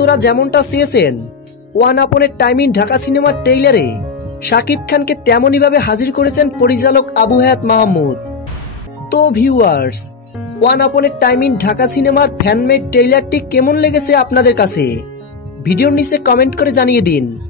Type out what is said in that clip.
ভক্তরা যেমনটা চেয়েছেন one upon A time in Dhaka সিনেমার ট্রেইলারে শাকিব খানকে তেমনইভাবে হাজির করেছেন পরিচালক আবু হায়াত মাহমুদ। তো viewers, one upon A time in Dhaka সিনেমার ফ্যানমেড ট্রেইলারটি কেমন লেগেছে আপনাদের কাছে? ভিডিওর নিচে কমেন্ট করে জানিয়ে দিন।